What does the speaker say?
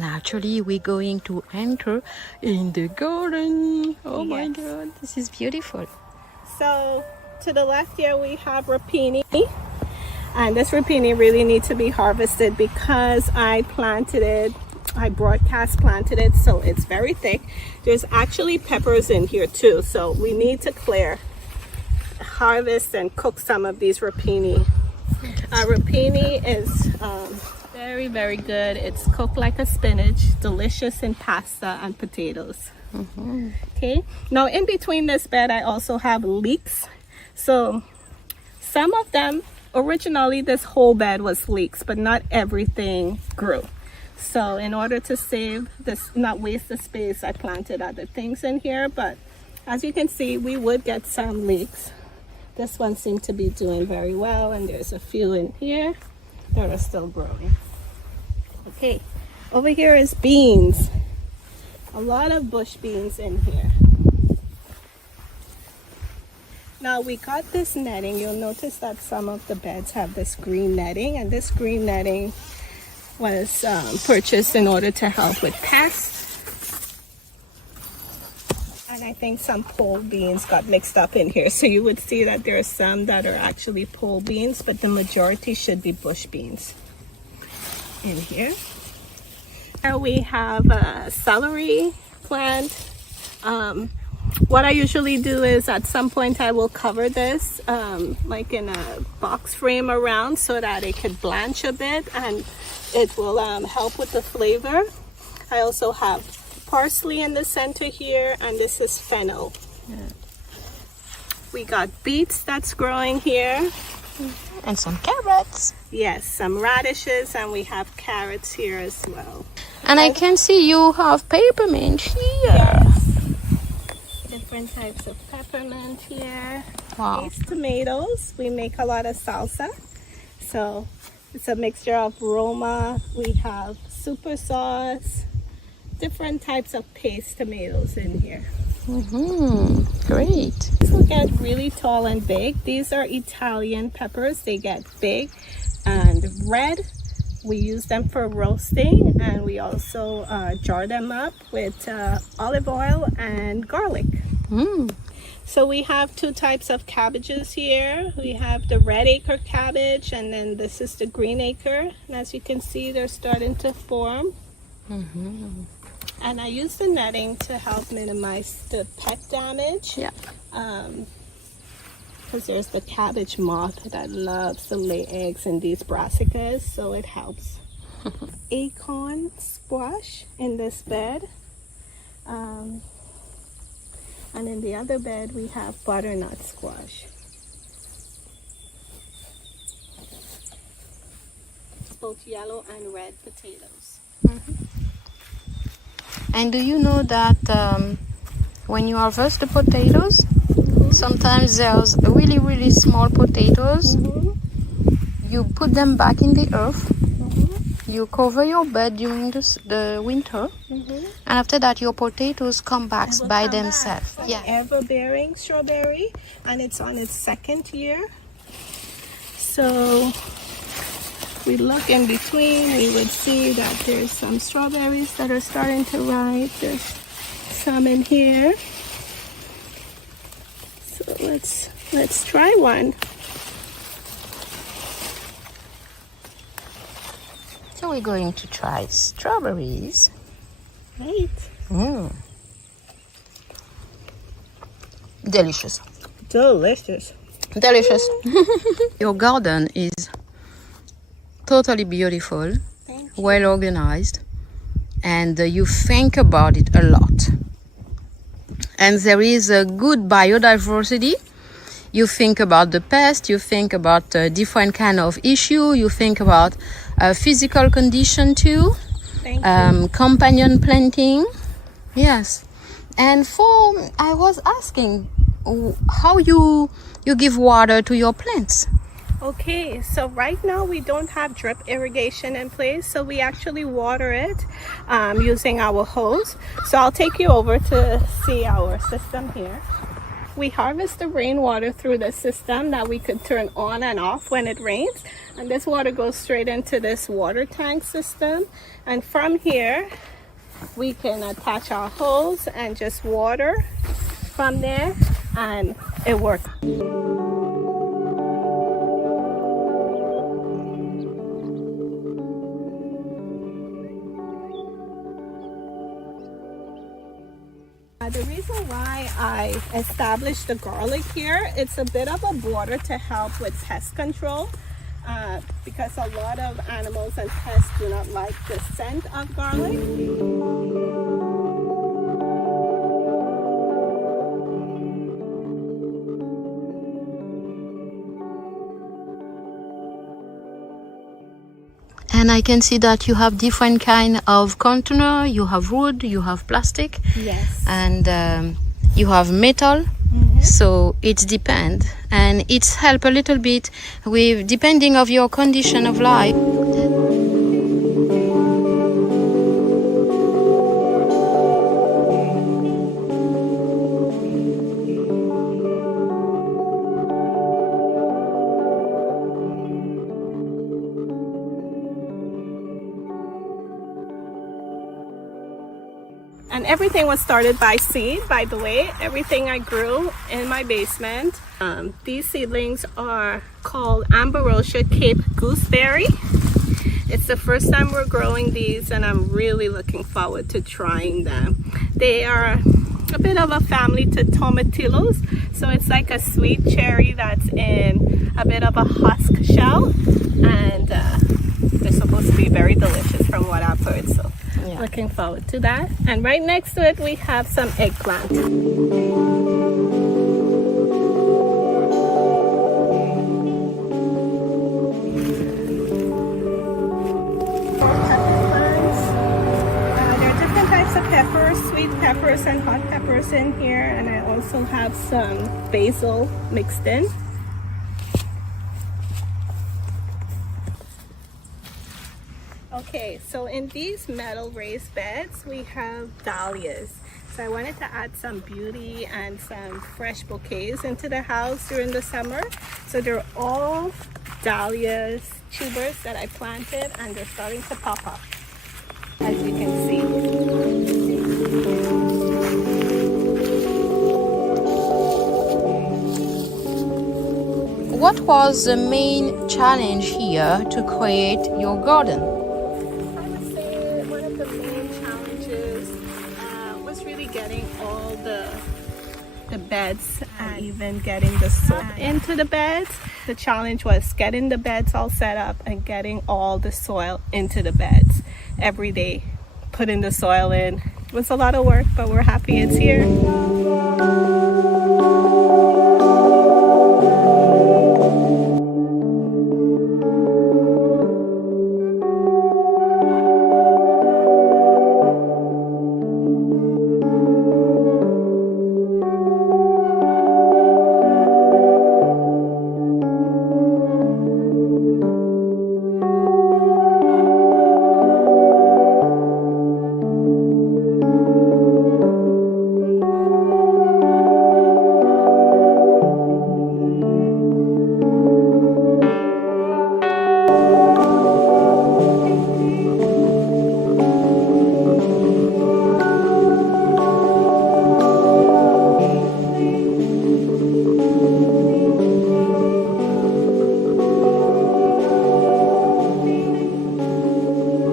And actually we're going to enter in the garden. Oh my God, this is beautiful. So to the left here we have rapini, and this rapini really needs to be harvested because I broadcast planted it, so it's very thick. There's actually peppers in here too, so we need to harvest and cook some of these rapini. Rapini is very, very good. It's cooked like a spinach, delicious in pasta and potatoes. Okay, now in between this bed I also have leeks. So some of them, originally this whole bed was leeks, but not everything grew. So in order to save this, not waste the space, I planted other things in here. But as you can see, we would get some leeks. This one seemed to be doing very well, and there's a few in here that are still growing. Okay, over here is beans. A lot of bush beans in here. Now we got this netting. You'll notice that some of the beds have this green netting, and this green netting was purchased in order to help with pests. And I think some pole beans got mixed up in here. So you would see that there are some that are actually pole beans, but the majority should be bush beans in here. Here we have a celery plant. What I usually do is at some point I will cover this like in a box frame around so that it could blanch a bit and it will help with the flavor. I also have parsley in the center here, and this is fennel. We got beets that's growing here. And some carrots. Yes, some radishes, and we have carrots here as well. And I can see you have peppermint here. Yes. Different types of peppermint here. Wow. These tomatoes, we make a lot of salsa. So it's a mixture of Roma. We have super sauce. Different types of paste tomatoes in here. Great. These will get really tall and big. These are Italian peppers. They get big and red. We use them for roasting, and we also jar them up with olive oil and garlic. So we have two types of cabbages here. We have the red acre cabbage, and then this is the green acre. And as you can see, they're starting to form. And I use the netting to help minimize the pet damage. Because there's the cabbage moth that loves to lay eggs in these brassicas, so it helps. Acorn squash in this bed. And in the other bed we have butternut squash. Both yellow and red potatoes. And do you know that when you harvest the potatoes, sometimes there's really, really small potatoes. You put them back in the earth. You cover your bed during the winter. And after that, your potatoes come back by themselves. Ever-bearing strawberry, and it's on its second year. So we look in between, we would see that there's some strawberries that are starting to ripe. There's some in here. So let's try one. So we're going to try strawberries. Right. Delicious. Delicious. Delicious. Your garden is totally beautiful, well organized, and you think about it a lot. And there is a good biodiversity. You think about the pest, you think about different kind of issue, you think about physical condition too, companion planting. Yes. And I was asking how you give water to your plants. Okay, so right now we don't have drip irrigation in place, so we actually water it using our hose. So I'll take you over to see our system here. we harvest the rainwater through the system that we could turn on and off when it rains. And this water goes straight into this water tank system. And from here, we can attach our hose and just water from there, and it works. The reason why I established the garlic here, it's a bit of a border to help with pest control, because a lot of animals and pests do not like the scent of garlic. And I can see that you have different kind of container. You have wood, you have plastic, Yes. and you have metal. So it depends, and it's help a little bit with depending of your condition of life. And everything was started by seed, by the way. Everything I grew in my basement. These seedlings are called Ambrosia Cape Gooseberry. It's the first time we're growing these, and I'm really looking forward to trying them. They are a bit of a family to tomatillos, so it's like a sweet cherry that's in a bit of a husk shell, and they're supposed to be very delicious from what I've heard. So looking forward to that. And right next to it we have some eggplant. There are different types of peppers, sweet peppers and hot peppers in here, and I also have some basil mixed in. Okay, so in these metal raised beds, we have dahlias. So I wanted to add some beauty and some fresh bouquets into the house during the summer. So they're all dahlias, tubers that I planted, and they're starting to pop up, as you can see. What was the main challenge here to create your garden? The beds and even getting the soil into the beds. The challenge was getting the beds all set up and getting all the soil into the beds every day. Putting the soil in. It was a lot of work, but we're happy it's here.